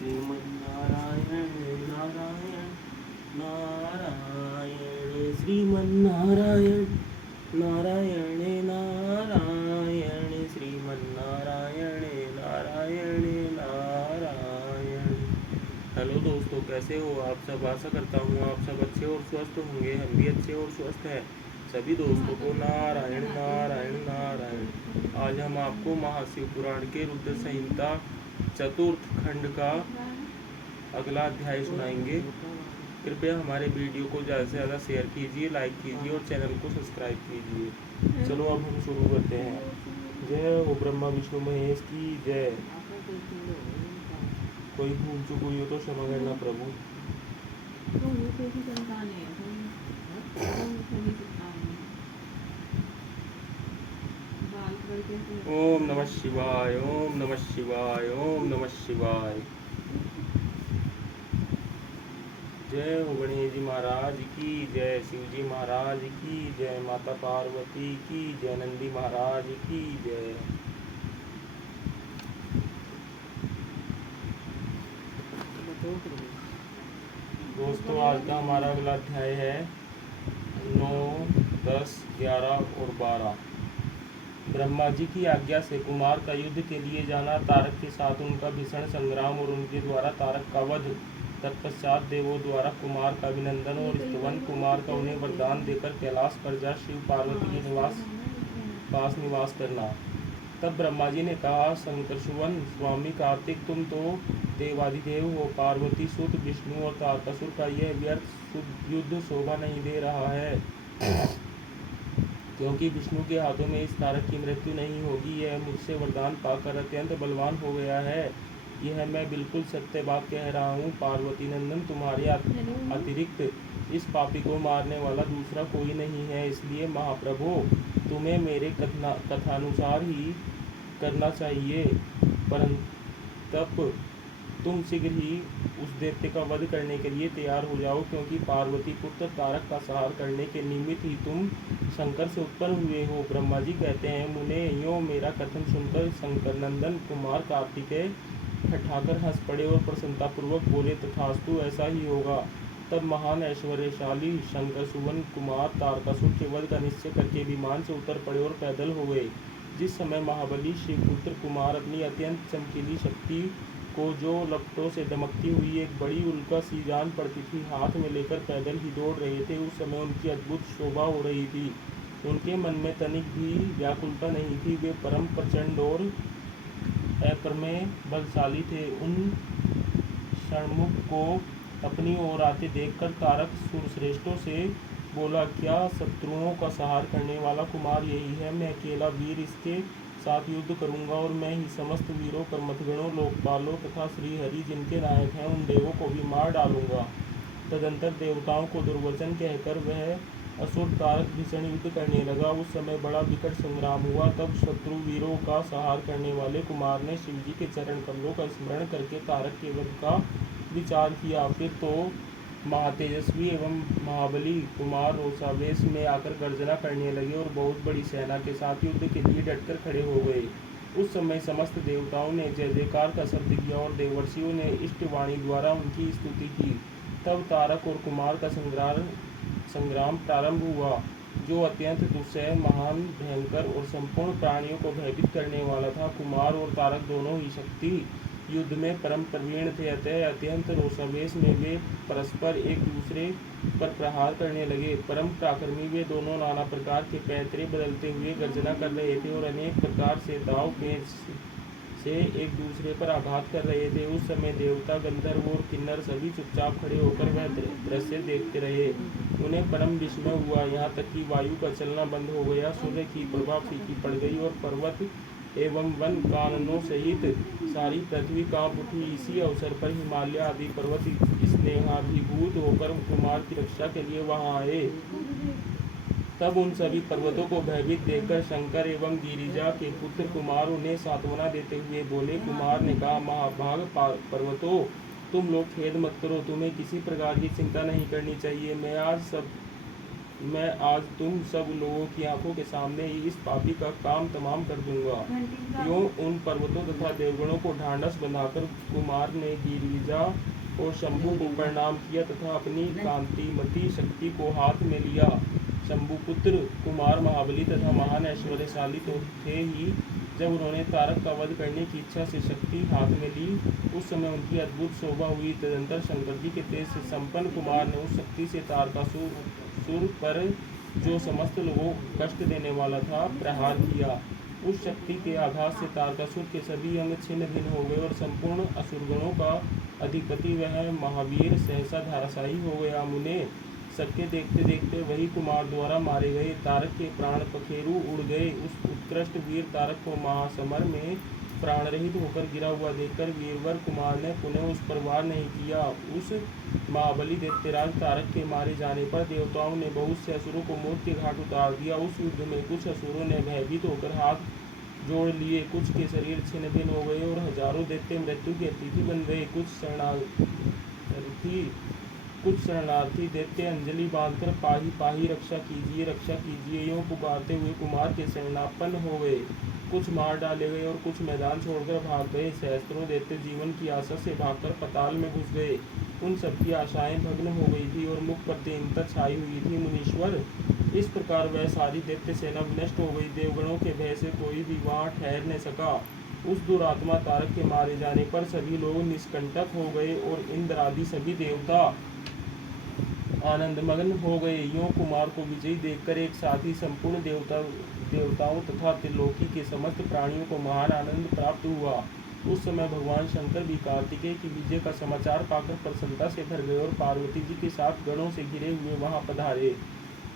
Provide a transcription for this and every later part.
Sriman Narayana Narayan Narayan Sriman Narayana Narayan Narayan Sriman Narayana Narayan Narayan. Hello दोस्तों, कैसे हो आप सब। आशा करता हूँ आप सब अच्छे और स्वस्थ होंगे। हम भी अच्छे और स्वस्थ हैं। सभी दोस्तों को नारायण नारायण नारायण। आज हम आपको महाशिव पुराण के रुद्र संहिता चतुर्थ खंड का अगला अध्याय सुनाएंगे। कृपया हमारे वीडियो को ज़्यादा से ज़्यादा शेयर कीजिए, लाइक कीजिए और चैनल को सब्सक्राइब कीजिए। चलो अब हम शुरू करते हैं। जय हो ब्रह्मा विष्णु महेश की जय। कोई भूल चूक हुई हो तो क्षमा करना प्रभु। ओम नमः शिवाय, ओम नमः शिवाय, ओम नमः शिवाय। जय हो गणेश जी महाराज की जय, शिव जी महाराज की जय, माता पार्वती की जय, नंदी महाराज की जय। दोस्तों, आज का हमारा अगला अध्याय है 9, 10, 11 और 12। ब्रह्मा जी की आज्ञा से कुमार का युद्ध के लिए जाना, तारक के साथ उनका भीषण संग्राम और उनके द्वारा तारक का वध, तत्पश्चात देवों द्वारा कुमार का अभिनंदन और स्तवन, कुमार का उन्हें वरदान देकर कैलाश पर जा शिव पार्वती के पास निवास करना। तब ब्रह्मा जी ने कहा, शंकरसुवन स्वामी कार्तिक, तुम तो देवाधिदेव हो। पार्वती सुत विष्णु और तारकासुर का यह व्यर्थ युद्ध शोभा नहीं दे रहा है, क्योंकि विष्णु के हाथों में इस तारक की मृत्यु नहीं होगी। यह मुझसे वरदान पाकर अत्यंत बलवान हो गया है। यह मैं बिल्कुल सत्य बात कह रहा हूँ। पार्वती नंदन, तुम्हारे अतिरिक्त इस पापी को मारने वाला दूसरा कोई नहीं है। इसलिए महाप्रभु, तुम्हें मेरे कथानुसार ही करना चाहिए। परंतु तुम शीघ्र ही उस दैत्य का वध करने के लिए तैयार हो जाओ, क्योंकि पार्वती पुत्र तारक का संहार करने के निमित्त ही तुम शंकर से उत्पन्न हुए हो। ब्रह्मा जी कहते हैं, मुने यो मेरा कथन सुनकर शंकर नंदन कुमार कार्तिकेय ठठाकर हंस पड़े और प्रसन्नतापूर्वक बोले, तथास्तु, ऐसा ही होगा। तब महान ऐश्वर्यशाली शंकर सुवन कुमार तारकासुर के वध का निश्चय करके विमान से उतर पड़े और पैदल हो गए। जिस समय महाबली शिवपुत्र कुमार अपनी अत्यंत चमकीली शक्ति को, जो लपटों से दमकती हुई एक बड़ी उल्का सी जान पड़ती थी, हाथ में लेकर पैदल ही दौड़ रहे थे, उस समय उनकी अद्भुत शोभा हो रही थी। उनके मन में तनिक भी व्याकुलता नहीं थी। वे परम प्रचंड और अप्रमेय बलशाली थे। उन षण्मुख को अपनी ओर आते देखकर तारक सुरश्रेष्ठों से बोला, क्या शत्रुओं का संहार करने वाला कुमार यही है? मैं अकेला वीर इसके साथ युद्ध करूंगा और मैं ही समस्त वीरों, कर्मठगणों, लोकपालों तथा श्रीहरि जिनके नायक हैं, उन देवों को भी मार डालूंगा। तदंतर देवताओं को दुर्वचन कहकर वह असुर तारक भीषण युद्ध करने लगा। उस समय बड़ा विकट संग्राम हुआ। तब शत्रु वीरों का संहार करने वाले कुमार ने शिव जी के चरण कमलों का स्मरण करके तारक के वध का विचार किया। फिर तो महातेजस्वी एवं महाबली कुमार रोषावेश में आकर गर्जना करने लगे और बहुत बड़ी सेना के साथ युद्ध के लिए डटकर खड़े हो गए। उस समय समस्त देवताओं ने जय जयकार का शब्द किया और देवर्षियों ने इष्टवाणी द्वारा उनकी स्तुति की। तब तारक और कुमार का संग्राम प्रारंभ हुआ, जो अत्यंत दुस्सह, महान, भयंकर और संपूर्ण प्राणियों को भयभीत करने वाला था। कुमार और तारक दोनों ही शक्ति युद्ध में परम प्रवीण थे, अतः अत्यंत रोषावेश में वे परस्पर एक दूसरे पर प्रहार करने लगे। परम पराक्रमी वे दोनों नाना प्रकार के पैतरे बदलते हुए गर्जना कर रहे थे और अनेक प्रकार से दाव पेच से एक दूसरे पर आघात कर रहे थे। उस समय देवता, गंधर्व और किन्नर सभी चुपचाप खड़े होकर वह दृश्य देखते रहे। उन्हें परम विस्मय हुआ, यहाँ तक कि वायु का चलना बंद हो गया, सूर्य की प्रभा फीकी पड़ गई और पर्वत एवं वन काननों सहित सारी पृथ्वी कांप उठी। इसी अवसर पर हिमालय आदि पर्वत स्नेहाभिभूत होकर कुमार की रक्षा के लिए वहां आए। तब उन सभी पर्वतों को भयभीत देखकर शंकर एवं गिरिजा के पुत्र कुमार उन्हें सांत्वना देते हुए बोले। कुमार ने कहा, महाभाग पर्वतों, तुम लोग खेद मत करो, तुम्हें किसी प्रकार की चिंता नहीं करनी चाहिए। मैं आज सब मैं आज तुम सब लोगों की आंखों के सामने ही इस पापी का काम तमाम कर दूंगा। यूं उन पर्वतों तथा देवगणों को ढांढस बंधाकर कुमार ने गिरिजा और शंभु को प्रणाम किया तथा अपनी कांतिमती शक्ति को हाथ में लिया। शंभुपुत्र कुमार महाबली तथा महान ऐश्वर्यशाली तो थे ही, जब उन्होंने तारक का वध करने की इच्छा से शक्ति हाथ में ली, उस समय उनकी अद्भुत शोभा हुई। तदंतर शंकर जी के तेज से संपन्न कुमार ने उस शक्ति से तारकासुर पर, जो समस्त लोगों को कष्ट देने वाला था, प्रहार किया। उस शक्ति के आघात से तारकासुर के सभी अंग छिन्न भिन्न हो गए और संपूर्ण असुरगणों का अधिपति वह महावीर सहसा धराशायी हो गया। मुने सबके देखते देखते वही कुमार द्वारा मारे गए तारक के प्राण पखेरु उड़ गए। उस उत्कृष्ट वीर तारक को महासमर में प्राण रहित होकर गिरा हुआ देखकर वीरवर कुमार ने पुनः उस पर वार नहीं किया। उस महाबली दैत्यराज तारक के मारे जाने पर देवताओं ने बहुत से असुरों को मौत के घाट उतार दिया। उस युद्ध में कुछ असुरों ने भयभीत होकर हाथ जोड़ लिए, कुछ के शरीर छिन्न भिन्न हो गए और हजारों दैत्य मृत्यु के अतिथि बन गए। कुछ शरणार्थी दैत्य अंजलि बांधकर पाही पाही रक्षा कीजिए यूं पुकारते हुए कुमार के शरणापन्न हो गए। कुछ मार डाले गए और कुछ मैदान छोड़कर भाग गए। सहस्त्रों दैत्य जीवन की आशा से भागकर पताल में घुस गए। उन सबकी आशाएं भग्न हो गई थी और मुख पर दीनता छाई हुई थी। मुनीश्वर, इस प्रकार वह सारी दैत्य सेना नष्ट हो गई। देवगणों के भय से कोई भी वहां ठहर न सका। उस दुरात्मा तारक के मारे जाने पर सभी लोग निष्कंटक हो गए और इंद्र आदि सभी देवता आनंदमग्न हो गए। यूं कुमार को विजयी देखकर एक साथ ही संपूर्ण देवताओं तथा त्रिलोकी के समस्त प्राणियों को महान आनंद प्राप्त हुआ। उस समय भगवान शंकर भी कार्तिकेय की विजय का समाचार पाकर प्रसन्नता से भर गए और पार्वती जी के साथ गणों से घिरे हुए वहां पधारे।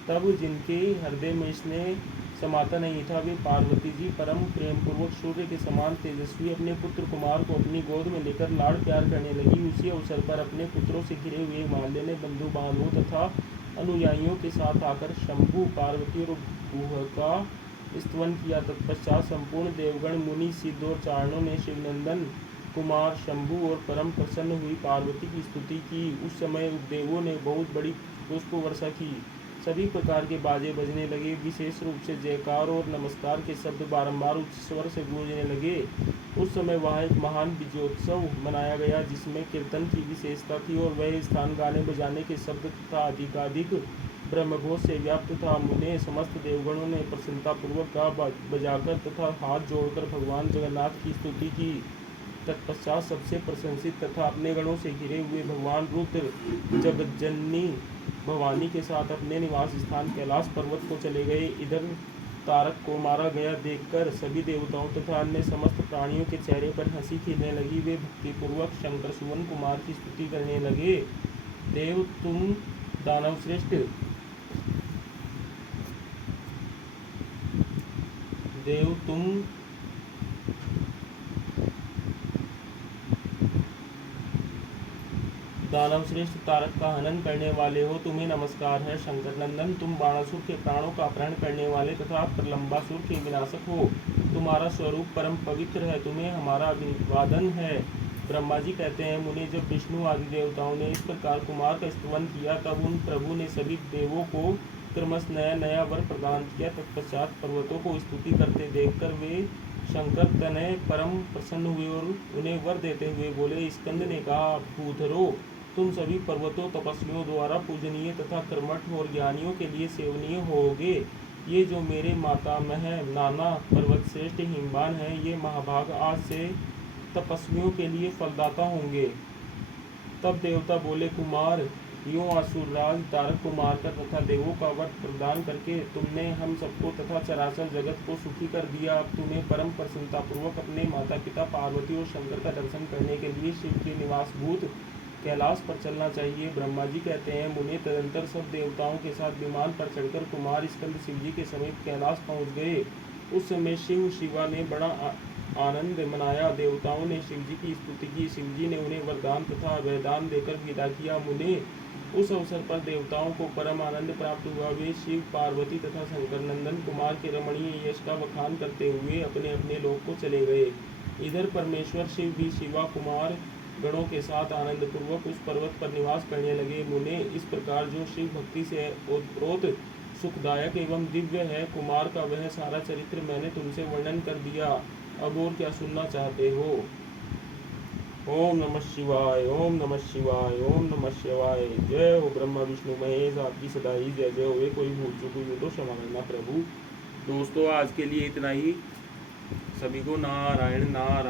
तब जिनके हृदय में स्नेह समाता नहीं था, वे पार्वती जी परम प्रेम पूर्वक सूर्य के समान तेजस्वी अपने पुत्र कुमार को अपनी गोद में लेकर लाड़ प्यार करने लगी। उसी अवसर पर अपने पुत्रों से घिरे हुए हिमालय ने बंधु बांधवों तथा अनुयायियों के साथ आकर शंभु, पार्वती और गुह का स्तवन किया। तत्पश्चात संपूर्ण देवगण, मुनि, सिद्ध और चारणों ने शिवनंदन कुमार शंभु और परम प्रसन्न हुई पार्वती की स्तुति की। उस समय देवों ने बहुत बड़ी पुष्प वर्षा की। सभी प्रकार के बाजे बजने लगे। विशेष रूप से जयकार और नमस्कार के शब्द बारंबार उच्च स्वर से गूंजने लगे। उस समय वहाँ एक महान विजयोत्सव मनाया गया, जिसमें कीर्तन की विशेषता थी और वह स्थान गाने बजाने के शब्द तथा अधिकाधिक ब्रह्मघोष से व्याप्त था। मुने समस्त देवगणों ने प्रसन्नतापूर्वक गा बजाकर तथा हाथ जोड़कर भगवान जगन्नाथ की स्तुति की। तत्पश्चात सबसे प्रशंसित तथा अपने गणों से घिरे हुए भगवान रुद्र जगज्जननी भवानी के साथ अपने निवास स्थान कैलाश पर्वत को चले गए। इधर तारक को मारा गया देखकर सभी देवताओं तथा अन्य समस्त प्राणियों के चेहरे पर हंसी खिलने लगी। वे भक्तिपूर्वक शंकर सुवन कुमार की स्तुति करने लगे। देव तुम दानव श्रेष्ठ, देव तुम दानव श्रेष्ठ तारक का हनन करने वाले हो, तुम्हें नमस्कार है। शंकर नंदन, तुम बाणासुर के प्राणों का अपहरण करने वाले तथा प्रलंबासुर के विनाशक हो। तुम्हारा स्वरूप परम पवित्र है, तुम्हें हमारा अभिवादन है। ब्रह्मा जी कहते हैं, मुनि, जब विष्णु आदि देवताओं ने इस प्रकार कुमार का स्तवन किया, तब उन प्रभु ने सभी देवों को क्रमश नया नया वर प्रदान किया। तत्पश्चात पर्वतों को स्तुति करते देखकर वे शंकर तनय परम प्रसन्न हुए और उन्हें वर देते हुए बोले। स्कंद ने कहा, भूधरो, तुम सभी पर्वतों तपस्वियों द्वारा पूजनीय तथा कर्मठ और ज्ञानियों के लिए सेवनीय होगे। ये जो मेरे मातामह नाना पर्वत श्रेष्ठ हिमवान हैं, ये महाभाग आज से तपस्वियों के लिए फलदाता होंगे। तब देवता बोले, कुमार, यूं असुरराज तारक को मारकर तथा देवों का वध प्रदान करके तुमने हम सबको तथा चराचर जगत को सुखी कर दिया। अब तुम्हें परम प्रसन्नतापूर्वक अपने माता पिता पार्वती और शंकर का दर्शन करने के लिए शिव के निवास भूत कैलाश पर चलना चाहिए। ब्रह्मा जी कहते हैं, मुनि, तदंतर सब देवताओं के साथ विमान पर चढ़कर कुमार स्कंद शिव जी के समीप कैलाश पहुंच गए। उस समय शिवा ने बड़ा आनंद मनाया। देवताओं ने शिव जी की स्तुति की। शिव जी ने उन्हें वरदान तथा अभयदान देकर विदा किया। मुनि, उस अवसर पर देवताओं को परम आनंद प्राप्त हुआ। वे शिव, पार्वती तथा शंकर नंदन कुमार के रमणीय यश का बखान करते हुए अपने अपने लोक को चले गए। इधर परमेश्वर शिव भी शिवा, कुमार गणों के साथ आनंद पूर्वक उस पर्वत पर निवास करने लगे। मुने, इस प्रकार जो शिव भक्ति से ओतप्रोत सुखदायक एवं दिव्य है, कुमार का वह सारा चरित्र मैंने तुमसे वर्णन कर दिया। अब और क्या सुनना चाहते हो? ओम नमः शिवाय, ओम नमः शिवाय, ओम नमः शिवाय। जय हो ब्रह्मा विष्णु महेश, आपकी सदा ही जय जय हो। कोई भूल चूक हुई हो तो क्षमा करना प्रभु। दोस्तों, आज के लिए इतना ही। सभी को नारायण नारायण।